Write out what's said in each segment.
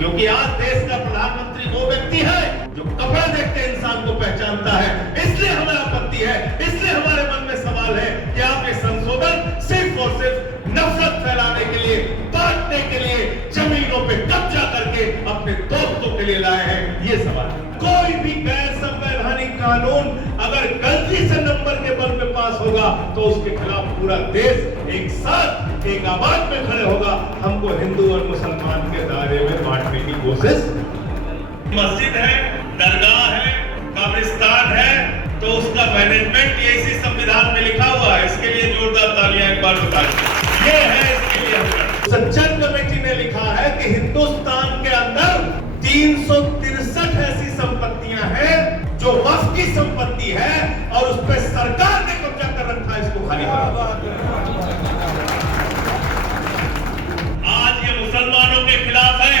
क्योंकि आज देश का प्रधानमंत्री वो व्यक्ति है जो कपड़ा देखते इंसान को पहचानता है। इसलिए हमें आपत्ति है, इसलिए हमारे मन में सवाल है कि आप ये संशोधन सिर्फ और सिर्फ नफरत फैलाने के लिए, बांटने के लिए, जमीनों पे कब्जा करके अपने दोस्तों के लिए लाए हैं। ये सवाल है। कोई भी गैर संवैधानिक कानून अगर गलती से नंबर के बल पे पास होगा तो उसके खिलाफ पूरा देश एक साथ एक आवाज में खड़े होगा। हमको हिंदू और मुसलमान के दायरे में बांटने की कोशिश। मस्जिद है, दरगाह है, कब्रिस्तान है, तो उसका मैनेजमेंट ये इसी संविधान में लिखा हुआ है। इसके लिए जोरदार तालियां एक बार बताइए। ये है इसके लिए सज्जन कमेटी ने लिखा है कि हिंदुस्तान के अंदर 363 ऐसी संपत्तियां हैं जो वक्फ की संपत्ति है और उस पर सरकार ने कब्जा कर रखा है। इसको खाली करो। आज ये मुसलमानों के खिलाफ है,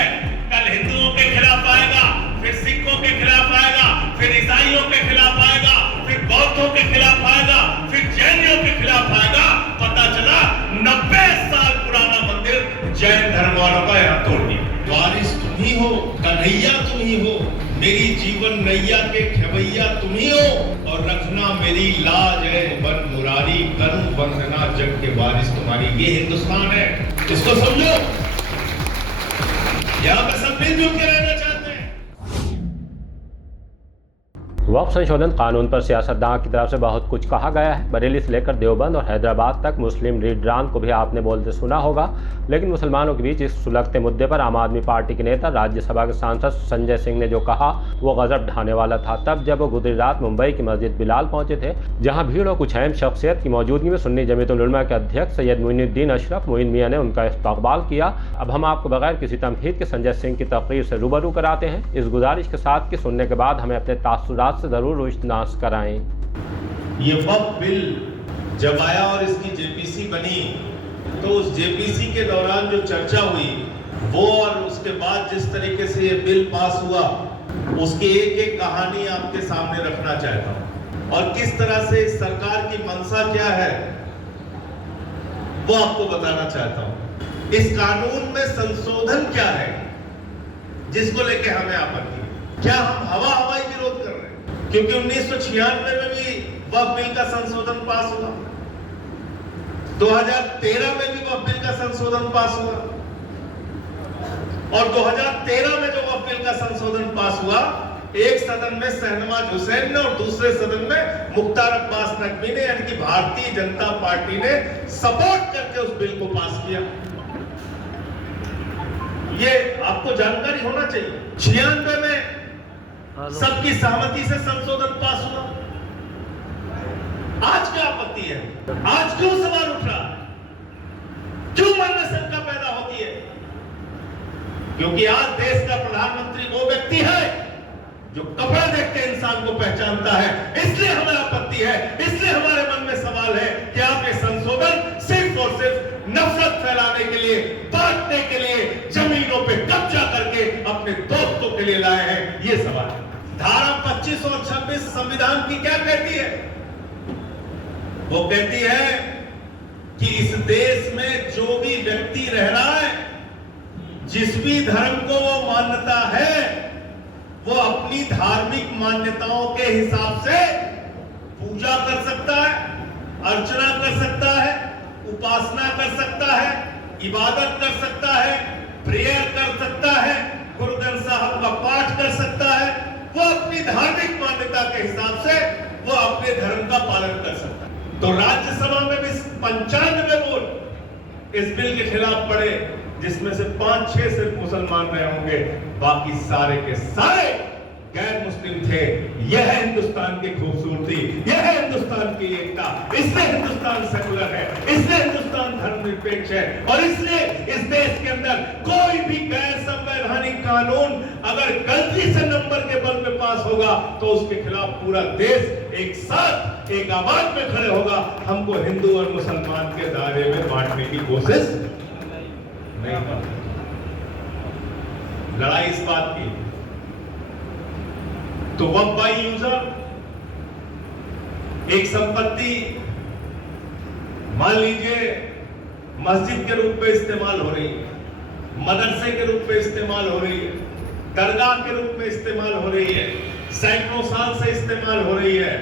कल हिंदुओं के खिलाफ आएगा, फिर सिखों के खिलाफ आएगा, फिर ईसाइयों के खिलाफ आएगा, फिर बौद्धों के खिलाफ आएगा, फिर जैनियों के खिलाफ आएगा। पता चला 90 साल पुराना मंदिर जैन धर्म वालों का यहाँ तोड़ दिया। वारिस तुम ही हो, कन्हैया तुम ही हो, मेरी जीवन नैया के खेवैया तुम ही हो, और रखना मेरी लाज है बन मुरारी, करूं वंदना जग के वारिस तुम्हारी। ये हिंदुस्तान है, इसको समझो। यहाँ पे सब मिलजुल के रहना चाहते हैं। वक्फ संशोधन कानून पर सियासतदान की तरफ से बहुत कुछ कहा गया है। बरेली से लेकर देवबंद और हैदराबाद तक मुस्लिम लीडरान को भी आपने बोलते सुना होगा, लेकिन मुसलमानों के बीच इस सुलगते मुद्दे पर आम आदमी पार्टी के नेता राज्यसभा के सांसद संजय सिंह ने जो कहा वो गजब ढाने वाला था। तब जब वो गुजरी रात मुंबई की मस्जिद बिलाल पहुंचे थे, जहां भीड़ और कुछ अहम शख्सियत की मौजूदगी में सुन्नी जमीयतुल उलमा के अध्यक्ष सैयद मोइनुद्दीन अशरफ मोइन मियां ने उनका इस्तकबाल किया। अब हम आपको बगैर किसी तमहीद के संजय सिंह की तकरीर से रूबरू कराते हैं, इस गुजारिश के साथ कि सुनने के बाद हमें अपने तासुरात से जरूर रोशनास कराएं। ये वक्फ बिल जब आया और इसकी जेपीसी बनी तो उस जेपीसी के दौरान जो चर्चा हुई वो और उसके बाद जिस तरीके से ये बिल पास हुआ उसकी एक एक कहानी आपके सामने रखना चाहता हूं, और किस तरह से सरकार की मंशा क्या है वो आपको बताना चाहता हूं। इस कानून में संशोधन क्या है जिसको लेके हमें आपत्ति है? क्या हम हवाई विरोध कर रहे हैं? क्योंकि 1996 में भी वक्फ बिल का संशोधन पास हुआ, 2013 में भी वक्फ बिल का संशोधन पास हुआ, और 2013 में जो वक्फ बिल का संशोधन पास हुआ, एक सदन में शहनवाज हुसैन ने और दूसरे सदन में मुख्तार अब्बास नकवी ने, यानी कि भारतीय जनता पार्टी ने सपोर्ट करके उस बिल को पास किया। ये आपको जानकारी होना चाहिए। 96 में सबकी सहमति से संशोधन पास हुआ। आज क्या आपत्ति है? आज क्यों सवाल उठ रहा है? क्यों मन में शंका पैदा होती है? क्योंकि आज देश का प्रधानमंत्री वो व्यक्ति है जो कपड़ा देखते इंसान को पहचानता है। इसलिए हमें आपत्ति है, इसलिए हमारे मन में सवाल है कि आप ये संशोधन सिर्फ और सिर्फ नफरत फैलाने के लिए, बांटने के लिए, जमीनों पे कब्जा करके अपने दोस्तों के लिए लाए हैं। ये सवाल है। धारा 25 और 26 संविधान की क्या कहती है? वो कहती है कि इस देश में जो भी व्यक्ति रह रहा है, जिस भी धर्म को वो मान्यता है, वो अपनी धार्मिक मान्यताओं के हिसाब से पूजा कर सकता है, अर्चना कर सकता है, उपासना कर सकता है, इबादत कर सकता है, प्रेयर कर सकता है, गुरु ग्रंथ साहब का पाठ कर सकता है। वो अपनी धार्मिक मान्यता के हिसाब से वो अपने धर्म का पालन कर सकता है। तो राज्यसभा में भी 95 वोट इस बिल के खिलाफ पड़े, जिसमें से 5-6 सिर्फ मुसलमान रहे होंगे, बाकी सारे के सारे गैर मुस्लिम थे। यह है हिंदुस्तान की खूबसूरती, यह है हिंदुस्तान की एकता। इसलिए हिंदुस्तान सेकुलर है, इसलिए हिंदुस्तान धर्मनिरपेक्ष है, और इसलिए इस देश के अंदर कोई भी गैर संवैधानिक कानून अगर गलती से नंबर के बल पे पास होगा तो उसके खिलाफ पूरा देश एक साथ एक आवाज में खड़े होगा। हमको हिंदू और मुसलमान के दायरे में बांटने की कोशिश नहीं करना। लड़ाई इस बात की तो वक्फ बाय यूजर एक संपत्ति मान लीजिए मस्जिद के रूप में इस्तेमाल हो रही है, मदरसे के रूप में इस्तेमाल हो रही है, दरगाह के रूप में इस्तेमाल हो रही है, सैकड़ों साल से इस्तेमाल हो रही है,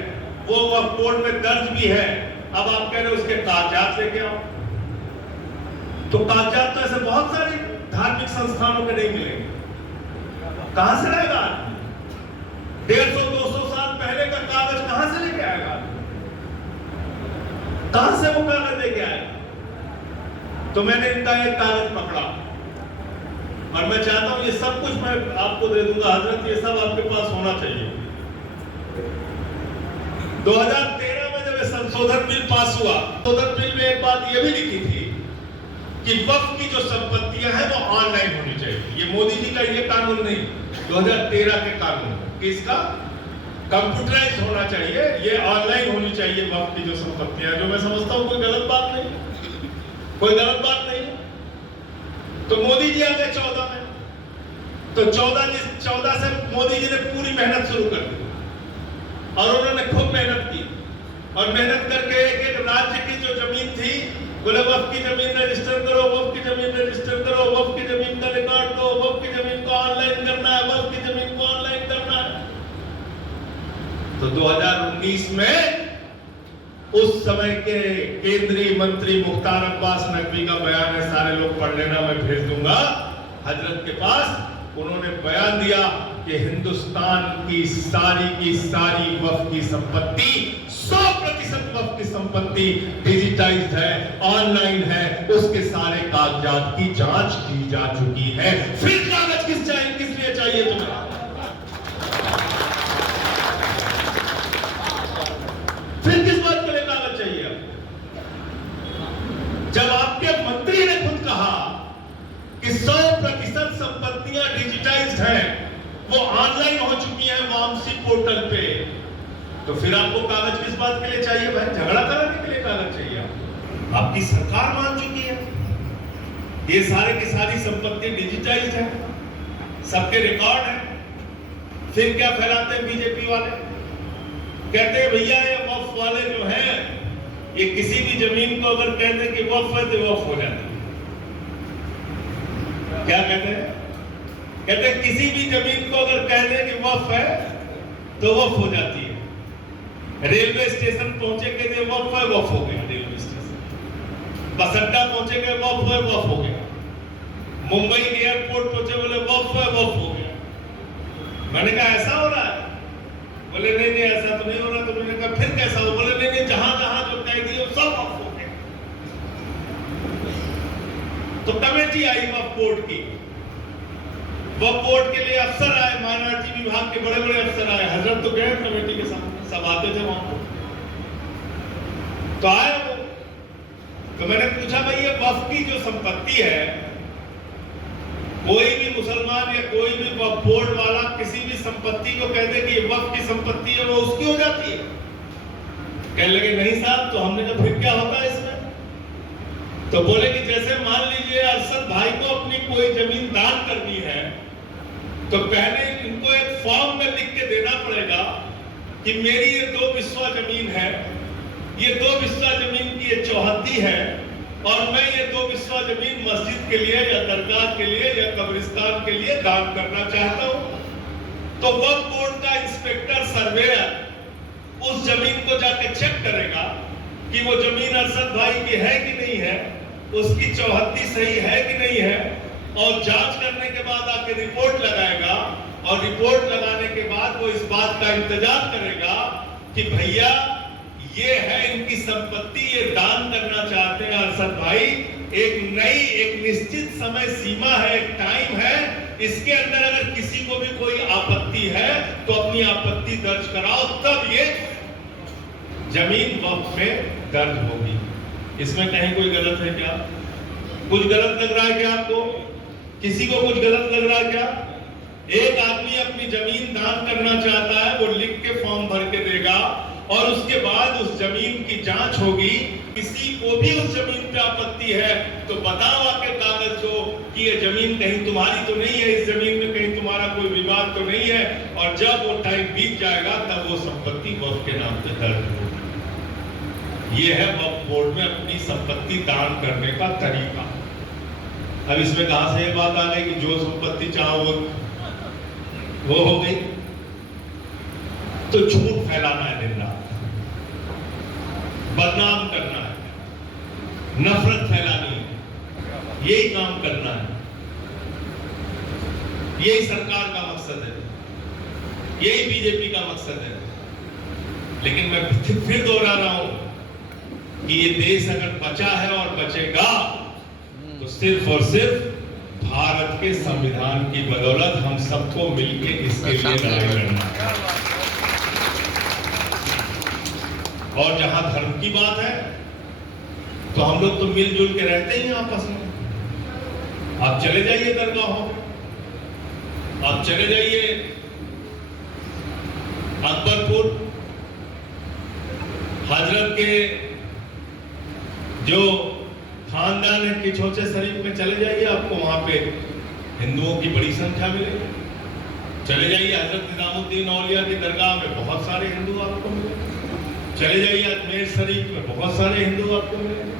वो वक्फ बोर्ड में दर्ज भी है। अब आप कह रहे हो उसके कागजात लेके आओ, तो कागजात तो ऐसे बहुत सारे धार्मिक संस्थानों के नहीं मिलेंगे, कहां से लाएगा? 150-200 साल पहले का कागज कहां से लेके आएगा? कहां से वो कागज लेके आएगा? तो मैंने इनका एक कागज पकड़ा और मैं चाहता हूं ये सब कुछ मैं आपको दे दूंगा हजरत, ये सब आपके पास होना चाहिए। 2013 में जब संशोधन बिल पास हुआ, संशोधन बिल में एक बात ये भी लिखी थी कि वक्फ की जो संपत्तियां हैं वो ऑनलाइन होनी चाहिए। ये मोदी जी का ये कानून नहीं, 2013 के कानून कि इसका कंप्यूटराइज होना चाहिए, ये ऑनलाइन होनी चाहिए वक्फ की जो संपत्तियां, जो मैं समझता हूं कोई गलत बात नहीं, कोई गलत बात नहीं। तो मोदी जी आ गए 14 में, तो 14 से मोदी जी ने पूरी मेहनत शुरू कर दी और उन्होंने खूब मेहनत की और मेहनत करके एक एक राज्य की जो जमीन थी, बोले वक्फ की जमीन रजिस्टर करो, वक्फ की जमीन रजिस्टर करो, वक्फ की जमीन का रिकॉर्ड दो, वक्फ की जमीन को ऑनलाइन करना है, वक्फ की जमीन को ऑनलाइन करना है। तो 2019 में उस समय के केंद्रीय मंत्री मुख्तार अब्बास नकवी का बयान है, सारे लोग पढ़ लेना, मैं भेज दूंगा हजरत के पास। उन्होंने बयान दिया कि हिंदुस्तान की सारी वक्फ की संपत्ति 100% वक्फ की संपत्ति डिजिटाइज्ड है, ऑनलाइन है, उसके सारे कागजात की जांच की जा चुकी है। फिर कागज किस लिए चाहिए तुम्हें? फिर किस बात के लिए कागज चाहिए? जब आपके मंत्री ने खुद कहा कि 100% संपत्तियां डिजिटाइज्ड हैं, वो ऑनलाइन हो चुकी हैं वामसी पोर्टल पे, तो फिर आपको कागज किस बात के लिए चाहिए भाई? झगड़ा कराने के लिए कागज चाहिए? आपकी सरकार मान चुकी है, ये सारे की सारी संपत्ति डिजिटाइज्ड है, सबके रिकॉर्ड है। फिर क्या फैलाते हैं बीजेपी वाले? कहते हैं भैया ये वक्फ वाले जो हैं, ये किसी भी जमीन को अगर कहते हैं कि वक्फ है तो वक्फ हो जाती है। क्या कहते हैं? कहते हैं किसी भी जमीन को अगर कह दें कि वक्फ है तो वक्फ हो जाती है। रेलवे स्टेशन पहुंचे कहते वक्फ है, वक्फ हो गया रेलवे स्टेशन। बस अड्डा पहुंचे गए वक्फ है, वक्फ हो गया। मुंबई एयरपोर्ट पहुंचे बोले वक्फ है, वक्फ हो गया। मैंने कहा ऐसा हो रहा है? बोले नहीं ऐसा तो नहीं हो रहा। तो मैंने कहा फिर कैसा हो? बोले नहीं जहां जहां जो कह दिए सब वक्फ हो गया। तो कमेटी आई वक्फ बोर्ड की, वक्फ बोर्ड के लिए अफसर आए, माइनॉरिटी विभाग के बड़े बड़े अफसर आए। हजरत तो गए कमेटी के सामने, सब आते थे वहां पर, तो आए वो। तो मैंने पूछा भाई ये वक्फ की जो संपत्ति है, कोई भी मुसलमान या कोई भी वक्फ बोर्ड वाला किसी भी संपत्ति को कहते कि ये वक्फ की संपत्ति है, वो उसकी हो जाती है? कहने लगे नहीं साहब। तो हमने कहा फिर क्या होता है इसमें? तो बोले कि जैसे मान लीजिए अरशद भाई को अपनी कोई जमीन दान करनी है, तो पहले इनको एक फॉर्म में लिख के देना पड़ेगा कि मेरी ये 2 बिस्वा जमीन है, ये 2 बिस्वा जमीन की ये चौहद्दी है और मैं ये 2 बिस्वा जमीन मस्जिद के लिए या दरगाह के लिए या कब्रिस्तान के लिए दान करना चाहता हूं। तो वक्फ बोर्ड का इंस्पेक्टर सर्वेयर उस जमीन को जाके चेक करेगा कि वो जमीन अरशद भाई की है कि नहीं है, उसकी चौहद्दी सही है कि नहीं है, और जांच करने के बाद आके रिपोर्ट लगाएगा। और रिपोर्ट लगाने के बाद वो इस बात का इंतजार करेगा कि भैया ये है इनकी संपत्ति, ये दान करना चाहते हैं अरशद भाई, एक निश्चित समय सीमा है, एक टाइम है, इसके अंदर अगर किसी को भी कोई आपत्ति है तो अपनी आपत्ति दर्ज कराओ, तब ये जमीन वक्फ में दर्ज होगी। इसमें कहीं कोई गलत है क्या? कुछ गलत लग रहा है क्या आपको? किसी को कुछ गलत लग रहा है क्या? एक आदमी अपनी जमीन दान करना चाहता है, वो लिख के फॉर्म भर के देगा और उसके बाद उस जमीन की जांच होगी। किसी को भी उस जमीन पे आपत्ति है तो बताओ आके कागज को कि ये जमीन कहीं तुम्हारी तो नहीं है, इस जमीन में कहीं तुम्हारा कोई विवाद तो नहीं है। और जब वो टाइम बीत जाएगा तब वो संपत्ति वक्फ के नाम पे दर्ज होगी। ये है वक्फ बोर्ड में अपनी संपत्ति दान करने का तरीका। अब इसमें कहां से ये बात आ गई कि जो संपत्ति चाहो वो हो गई। तो झूठ फैलाना है दिन रात, बदनाम करना है, नफरत फैलानी है, यही काम करना है। यही सरकार का मकसद है, यही बीजेपी का मकसद है। लेकिन मैं फिर दोहरा रहा हूं कि ये देश अगर बचा है और बचेगा तो सिर्फ और सिर्फ भारत के संविधान की बदौलत। हम सबको मिलकर इसके लिए लड़ाई लड़ना है। और जहां धर्म की बात है तो हम लोग तो मिलजुल के रहते ही आपस में। आप चले जाइए दरगाहों, आप चले जाइए अकबरपुर, हजरत के जो खानदान है किछोचे शरीफ में चले जाइए, आपको वहां पे हिंदुओं की बड़ी संख्या मिलेगी। चले जाइए हजरत निजामुद्दीन औलिया की दरगाह में बहुत सारे हिंदू आपको मिलेंगे। चले जाइए अजमेर शरीफ में बहुत सारे हिंदू आपको मिलेंगे।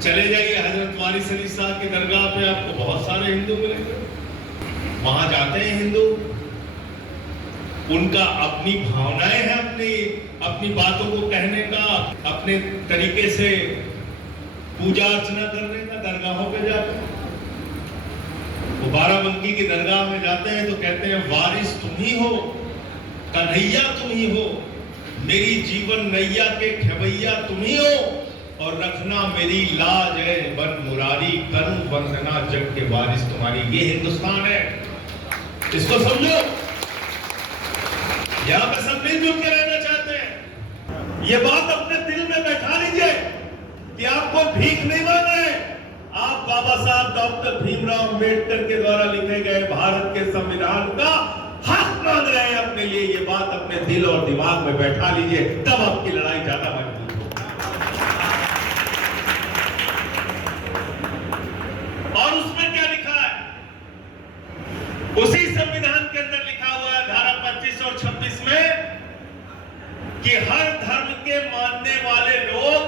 चले जाइए हजरत वारिस अली साहब की दरगाह पे आपको बहुत सारे हिंदू मिलेंगे। वहां जाते हैं हिंदू, उनका अपनी भावनाएं हैं, अपनी बातों को कहने का, अपने तरीके से पूजा अर्चना करने का दरगाहों पे जाते हैं। वो बाराबंकी की दरगाह में जाते हैं तो कहते हैं वारिस तुम ही हो, कन्हैया तुम ही हो, मेरी जीवन नैया के खेवैया तुम ही हो, और रखना मेरी लाज है बन मुरारी, करूं वंदना जग के वारिस तुम्हारी। ये हिंदुस्तान है, इसको समझो। यहां पे सब मिलजुल के रहना चाहते हैं। ये बात अपने दिल में बैठा लीजिए कि आपको भीख नहीं मांग रहे, आप बाबा साहब डॉक्टर भीमराव अंबेडकर के द्वारा लिखे गए भारत के संविधान का हक मांग रहे हैं अपने लिए। ये बात अपने दिल और दिमाग में बैठा लीजिए, तब आपकी लड़ाई ज्यादा मजबूत होगी। और उसमें क्या लिखा है? उसी संविधान के अंदर लिखा हुआ है धारा 25 और 26 में कि हर धर्म के मानने वाले लोग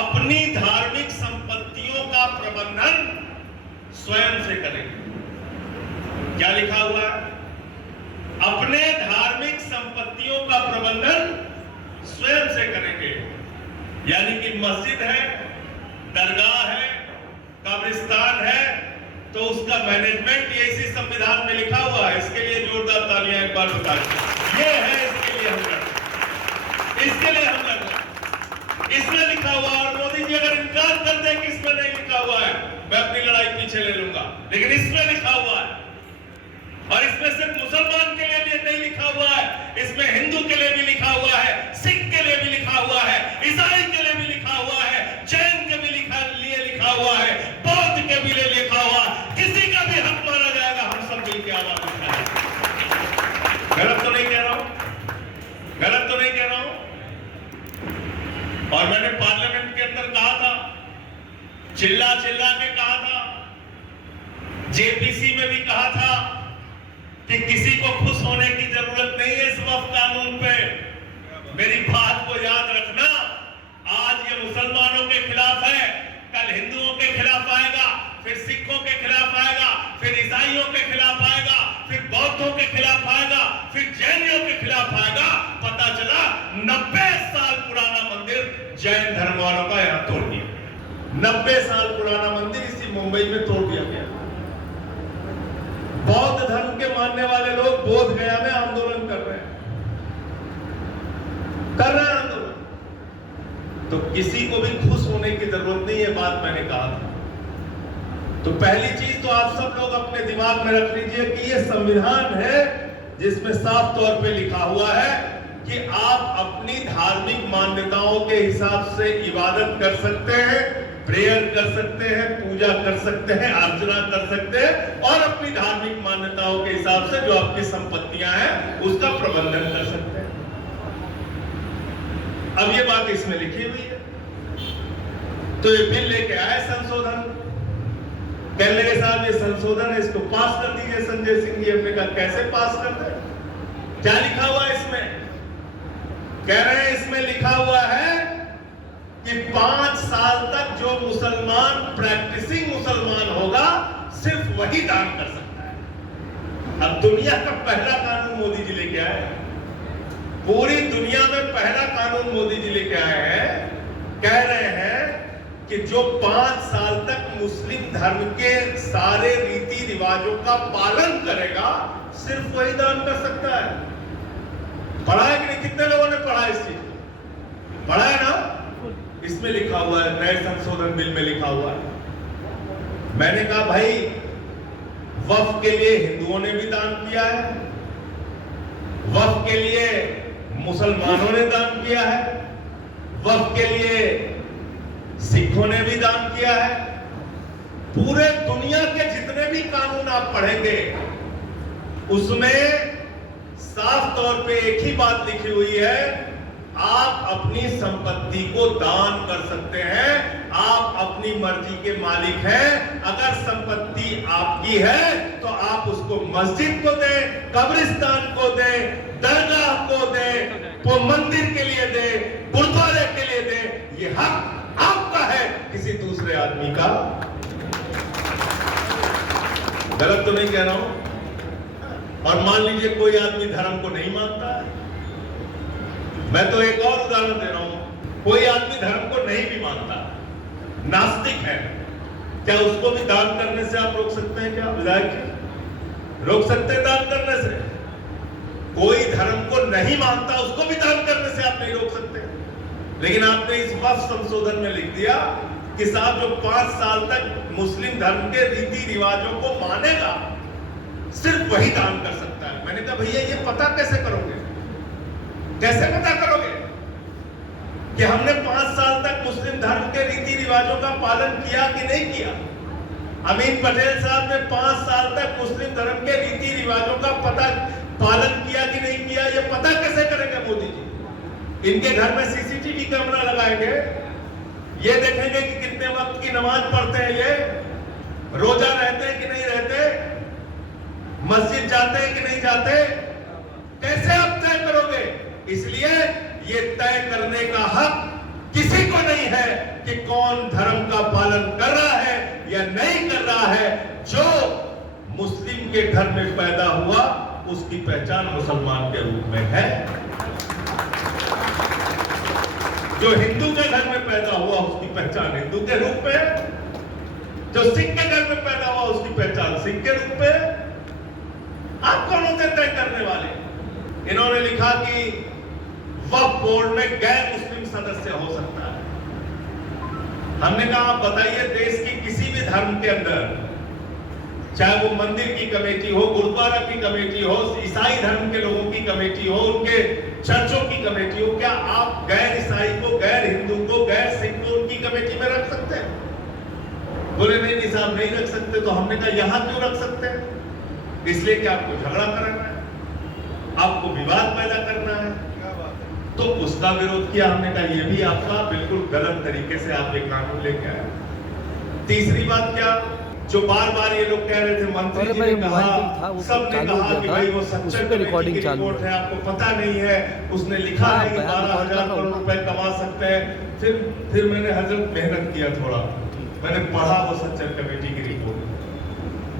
अपनी धार्मिक संपत्तियों का प्रबंधन स्वयं से करेंगे। क्या लिखा हुआ है? अपने धार्मिक संपत्तियों का प्रबंधन स्वयं से करेंगे। यानी कि मस्जिद है, दरगाह है, कब्रिस्तान है, तो उसका मैनेजमेंट ये इसी संविधान में लिखा हुआ है। इसके लिए जोरदार तालियां एक बार बताइए। ये है, इसके लिए हम लड़ते, इसके लिए हम लड़ते। इसमें लिखा हुआ, और मोदी जी अगर इनकार कर दे कि इसमें नहीं लिखा हुआ है, मैं अपनी लड़ाई पीछे ले लूंगा, लेकिन इसमें लिखा हुआ है। और इसमें सिर्फ मुसलमान के लिए भी नहीं लिखा हुआ है, इसमें हिंदू के लिए भी लिखा हुआ है, सिख के लिए भी लिखा हुआ है, ईसाई के लिए भी लिखा हुआ है, जैन के भी लिए लिखा हुआ है, बौद्ध के भी लिए लिखा हुआ है। किसी का भी हक माना जाएगा, हम सब मिलकर आवाज उठाएंगे। गलत तो नहीं कह रहा हूं, गलत तो नहीं कह रहा हूं। और मैंने पार्लियामेंट के अंदर कहा था, चिल्ला चिल्ला के कहा था, जेपीसी में भी कहा था कि किसी को खुश होने की जरूरत नहीं है इस वक्त कानून पे। मेरी बात को याद रखना, आज ये मुसलमानों के खिलाफ है, कल हिंदुओं के खिलाफ आएगा, फिर सिखों के खिलाफ आएगा, फिर ईसाइयों के खिलाफ आएगा, फिर बौद्धों के खिलाफ आएगा, फिर जैनियों के खिलाफ आएगा। पता चला 90 साल पुराना मंदिर जैन धर्म वालों का यहां तोड़ दिया। 90 साल पुराना मंदिर इसी मुंबई में तोड़ दिया गया। बौद्ध धर्म के मानने वाले लोग बोध गया में आंदोलन कर रहे हैं आंदोलन। तो किसी को भी खुश होने की जरूरत नहीं है, बात मैंने कहा था। तो पहली चीज तो आप सब लोग अपने दिमाग में रख लीजिए कि ये संविधान है जिसमें साफ तौर पे लिखा हुआ है कि आप अपनी धार्मिक मान्यताओं के हिसाब से इबादत कर सकते हैं, प्रेयर कर सकते हैं, पूजा कर सकते हैं, अर्चना कर सकते हैं, और अपनी धार्मिक मान्यताओं के हिसाब से जो आपकी संपत्तियां हैं उसका प्रबंधन कर सकते हैं। अब ये बात इसमें लिखी हुई है। तो ये बिल लेके आए संशोधन, कहने के साथ ये संशोधन है, इसको पास कर दीजिए। संजय सिंह जी हमने कहा कैसे पास कर दे? क्या लिखा हुआ है इसमें? कह रहे हैं इसमें लिखा हुआ है कि 5 साल तक जो मुसलमान प्रैक्टिसिंग मुसलमान होगा सिर्फ वही दान कर सकता है। अब दुनिया का पहला कानून मोदी जी लेके आए, पूरी दुनिया में पहला कानून मोदी जी लेके आए हैं। कह रहे हैं कि जो 5 साल तक मुस्लिम धर्म के सारे रीति रिवाजों का पालन करेगा सिर्फ वही दान कर सकता है। पढ़ा है कि नहीं? कितने लोगों ने पढ़ा इस चीज को? पढ़ा है ना? इसमें लिखा हुआ है, नए संशोधन बिल में लिखा हुआ है। मैंने कहा भाई वक्फ के लिए हिंदुओं ने भी दान किया है, वक्फ के लिए मुसलमानों ने दान किया है, वक्फ के लिए सिखों ने भी दान किया है। पूरे दुनिया के जितने भी कानून आप पढ़ेंगे उसमें साफ तौर पे एक ही बात लिखी हुई है, आप अपनी संपत्ति को दान कर सकते हैं, आप अपनी मर्जी के मालिक हैं। अगर संपत्ति आपकी है तो आप उसको मस्जिद को दें, कब्रिस्तान को दें, दरगाह को दें, वो मंदिर के लिए दें, गुरुद्वारे के लिए दें। ये हक आपका है, किसी दूसरे आदमी का। गलत तो नहीं कह रहा हूं? और मान लीजिए कोई आदमी धर्म को नहीं मानता है, मैं तो एक और उदाहरण दे रहा हूं, कोई आदमी धर्म को नहीं भी मानता, नास्तिक है, क्या उसको भी दान करने से आप रोक सकते हैं? क्या विधायक रोक सकते हैं दान करने से? कोई धर्म को नहीं मानता उसको भी दान करने से आप नहीं रोक सकते। लेकिन आपने इस वक्फ संशोधन में लिख दिया कि साहब जो 5 साल तक मुस्लिम धर्म के रीति रिवाजों को मानेगा सिर्फ वही दान कर सकता है। मैंने कहा भैया ये पता कैसे करोगे? कैसे पता करोगे कि हमने 5 साल तक मुस्लिम धर्म के रीति रिवाजों का पालन किया कि नहीं किया? अमीन पटेल साहब ने 5 साल तक मुस्लिम धर्म के रीति रिवाजों का पालन किया कि नहीं किया, ये पता कैसे करेंगे मोदी जी? इनके घर में सीसीटीवी कैमरा लगाएंगे, ये देखेंगे कि कितने वक्त की नमाज पढ़ते हैं, ये रोजा रहते हैं कि नहीं रहते, मस्जिद जाते हैं कि नहीं जाते, कैसे आप तय करोगे? इसलिए ये तय करने का हक किसी को नहीं है कि कौन धर्म का पालन कर रहा है या नहीं कर रहा है। जो मुस्लिम के घर में पैदा हुआ उसकी पहचान मुसलमान के रूप में है, जो हिंदू के घर में पैदा हुआ उसकी पहचान हिंदू के रूप में है, जो सिख के घर में पैदा हुआ उसकी पहचान सिख के रूप में है। आप कौन होते तय करने वाले? इन्होंने लिखा कि वक्फ बोर्ड में गैर मुस्लिम सदस्य हो सकता है। हमने कहा आप बताइए देश की किसी भी धर्म के अंदर, चाहे वो मंदिर की कमेटी हो, गुरुद्वारा की कमेटी हो, ईसाई धर्म के लोगों की कमेटी हो, उनके चर्चों की कमेटी हो, क्या आप गैर ईसाई को, गैर हिंदू को, गैर सिख को उनकी कमेटी में रख सकते हैं? बोले नहीं साहब नहीं रख सकते। तो हमने कहा यहां क्यों रख सकते हैं? इसलिए कि आपको झगड़ा करना है, आपको विवाद पैदा करना है, तो उसका विरोध किया। हमने कहा ये भी आपका बिल्कुल गलत तरीके से आप ये कानून लेके आए। तीसरी बात क्या, जो बार बार ये लोग कह रहे थे, मंत्री जी ने कहा, सबने कहा कि भाई वो सच्चर कमेटी की रिपोर्ट है, आपको पता नहीं है, उसने लिखा है कि 12,000 करोड़ रुपए कमा सकते हैं। फिर मैंने हजरत मेहनत किया थोड़ा, मैंने पढ़ा वो सच्चर कमेटी की रिपोर्ट,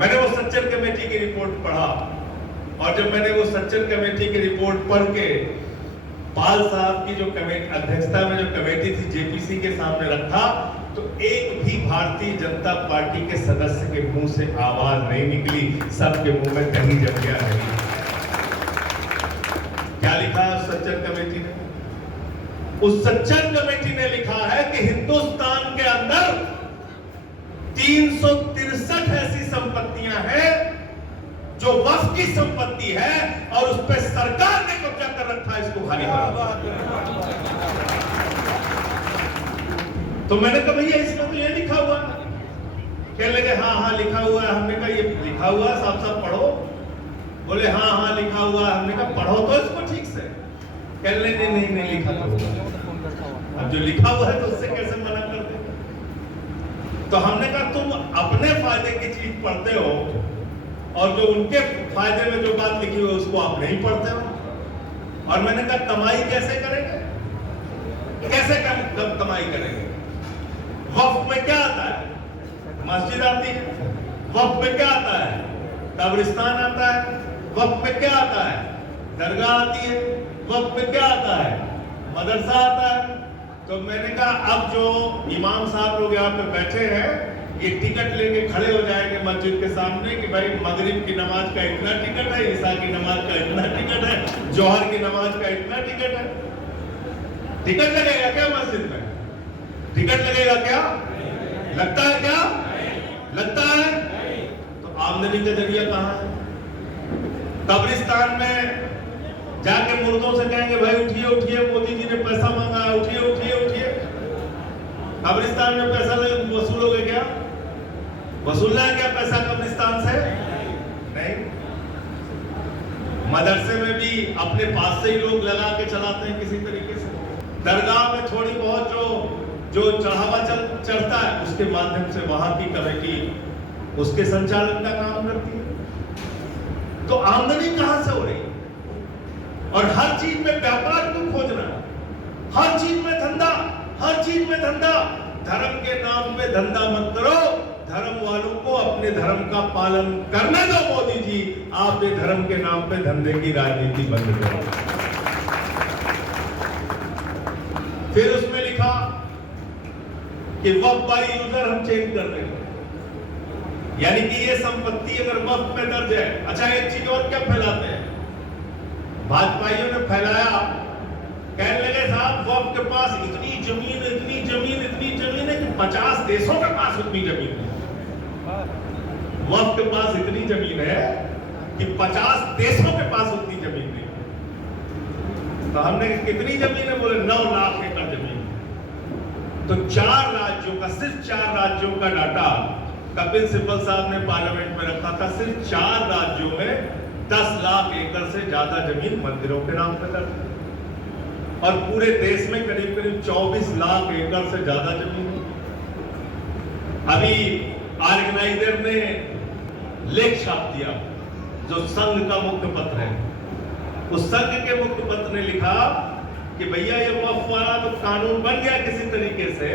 मैंने वो सच्चर कमेटी की रिपोर्ट पढ़ा, और जब मैंने वो सच्चर कमेटी की रिपोर्ट पढ़ के पाल साहब की जो कमेटी अध्यक्षता में जो कमेटी थी जेपीसी के सामने रखा, तो एक भी भारतीय जनता पार्टी के सदस्य के मुंह से आवाज नहीं निकली, सबके मुंह में कहीं जम गया नहीं। क्या लिखा है उस सच्चर कमेटी ने? उस सच्चर कमेटी ने लिखा है कि हिंदुस्तान के अंदर 363 ऐसी संपत्तियां हैं जो वक्फ की संपत्ति है और उस पर सरकार ने कब्जा कर रखा है, इसको खाली करो। तो मैंने कहा भैया इसमें तो ये लिखा हुआ है। कहने लगे हाँ लिखा हुआ है। हमने कहा ये लिखा हुआ है, साफ साफ पढ़ो। बोले हाँ लिखा हुआ है। हमने कहा पढ़ो तो इसको ठीक से। कहने लगे नहीं लिखा तो। अब जो लिखा हुआ है तो उससे कैसे मना कर दे? तो हमने कहा तुम अपने फायदे की चीज पढ़ते हो और जो उनके फायदे में जो बात लिखी हुई उसको आप नहीं पढ़ते हो। और मैंने कहा कमाई कैसे करेंगे? कैसे कमाई करेंगे? वक्फ में क्या आता है? मस्जिद आती है। वक्फ में क्या आता है? कब्रिस्तान आता है। वक्फ में क्या आता है? दरगाह आती है। वक्फ में क्या आता है? मदरसा आता है। तो मैंने कहा अब जो इमाम साहब लोग यहाँ पे बैठे हैं, ये टिकट लेके खड़े हो जाएंगे मस्जिद के सामने कि भाई मगरिब की नमाज का इतना टिकट है, ईसा की नमाज का इतना टिकट है, जोहर की नमाज का इतना टिकट है। टिकट लगेगा क्या मस्जिद में? टिकट लगेगा क्या? लगता है क्या? लगता है? तो आमदनी का जरिया कहां है? कब्रिस्तान में जाके मुर्दों से कहेंगे भाई उठिए उठिए, मोदी जी ने पैसा मांगा है, उठिए उठिए उठिए। कब्रिस्तान में पैसा वसूलोगे क्या? वसूलना है क्या पैसा कब्रिस्तान से? नहीं। मदरसे में भी अपने पास से ही लोग लगा के चलाते हैं किसी तरीके से। दरगाह में थोड़ी बहुत जो चढ़ावा चढ़ता है, उसके माध्यम से वहां की कमेटी उसके संचालन का काम करती है। तो आमदनी कहां से हो रही? और हर चीज में व्यापार क्यों खोजना? हर चीज में धंधा, हर चीज में धंधा। धर्म के नाम पे धंधा मत करो। धर्म वालों को अपने धर्म का पालन करने दो। मोदी जी, आप ये धर्म के नाम पे धंधे की राजनीति बंद करो। फिर उसमें लिखा कि वक्फ बाय यूजर हम चेंज कर देंगे, यानी कि ये संपत्ति अगर वक्फ में दर्ज है। अच्छा, एक चीज और क्या फैलाते हैं भाजपाइयों ने फैलाया, कहने लगे साहब वक्फ के पास इतनी जमीन इतनी जमीन इतनी जमीन है कि 50 देशों के पास उतनी जमीन है। वक्फ के पास इतनी जमीन है कि 50 देशों के पास उतनी जमीन नहीं। तो हमने कितनी जमीन है? बोले 9 लाख एकड़ जमीन। तो 4 राज्यों का, सिर्फ 4 राज्यों का डाटा कपिल सिब्बल साहब ने पार्लियामेंट में रखा था। सिर्फ 4 राज्यों में 10 लाख एकड़ से ज्यादा जमीन मंदिरों के नाम पर दर्ज है और पूरे देश में करीब करीब 24 लाख एकड़ से ज्यादा जमीन है। अभी ऑर्गेनाइजर ने लेख छाप दिया, जो संघ का मुख्य पत्र है, उस संघ के मुख्य पत्र ने लिखा कि भैया ये वक्फ वाला तो कानून बन गया किसी तरीके से,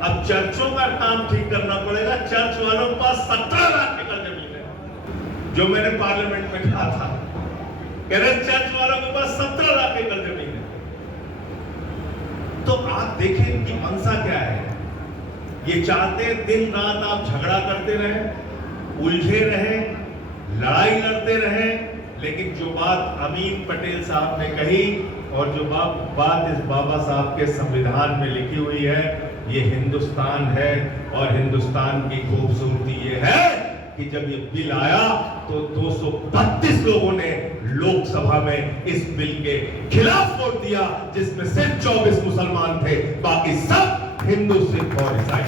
अब चर्चों का काम ठीक करना पड़ेगा। चर्च वालों के पास 17 लाख एकड़ जमीन है, जो मैंने पार्लियामेंट में कहा था। कह रहे चर्च वालों के पास 17 लाख एकड़ जमीन है। तो आप देखें इनकी मंशा क्या है। ये चाहते दिन रात आप झगड़ा करते रहे, उलझे रहे, लड़ाई लड़ते रहे, लेकिन जो बात अमीन पटेल साहब ने कही और जो बात इस बाबा साहब के संविधान में लिखी हुई है, ये हिंदुस्तान है। और हिंदुस्तान की खूबसूरती ये है कि जब ये बिल आया तो 232 लोगों ने लोकसभा में इस बिल के खिलाफ वोट दिया, जिसमें सिर्फ 24 मुसलमान थे, बाकी सब हिंदू, सिख और ईसाई।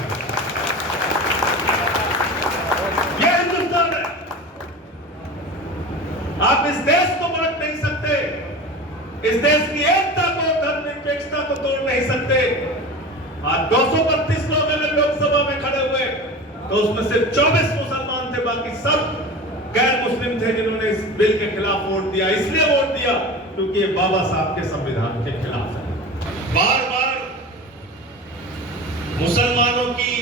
ये हिंदुस्तान है। आप इस देश को बांट नहीं सकते, इस देश की एकता को, धर्मनिरपेक्षता को तोड़ नहीं सकते। आज 232 लोग अगर लोकसभा में खड़े हुए तो उसमें सिर्फ 24 मुसलमान थे, बाकी सब गैर मुस्लिम थे जिन्होंने इस बिल के खिलाफ वोट दिया। इसलिए वोट दिया क्योंकि ये बाबा साहब के संविधान के खिलाफ है। बार बार मुसलमानों की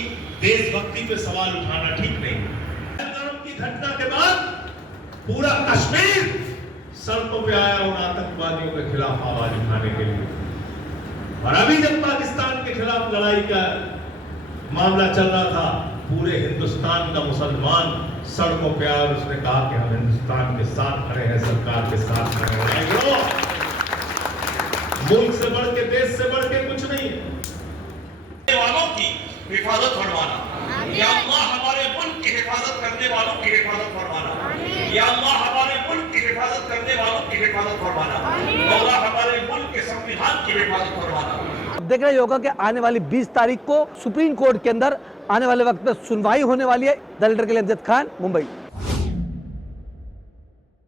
देशभक्ति पे सवाल उठाना ठीक नहीं है। की घटना के बाद पूरा कश्मीर सड़कों पे आया उन आतंकवादियों के खिलाफ आवाज उठाने के लिए। और अभी जब पाकिस्तान के खिलाफ लड़ाई का मामला चल रहा था, पूरे हिंदुस्तान का मुसलमान सड़कों पे आया और उसने कहा कि हम हिंदुस्तान के साथ खड़े हैं, सरकार के साथ खड़े हैं। मुल्क से बढ़ के, देश से बढ़ के कुछ नहीं है। वालों की हिफाजत फरमाना, या अल्लाह हमारे मुल्क की हिफाजत करने वालों की हिफाजत फरमाना, या अल्लाह हमारे मुल्क की हिफाजत करने वालों की हिफाजत फरमाना, मौला हमारे मुल्क के संविधान की हिफाजत फरमाना। देख रहे होगा कि आने वाली 20 तारीख को सुप्रीम कोर्ट के अंदर आने वाले वक्त में सुनवाई होने वाली है। द लीडर के लिए अमजद खान, मुंबई।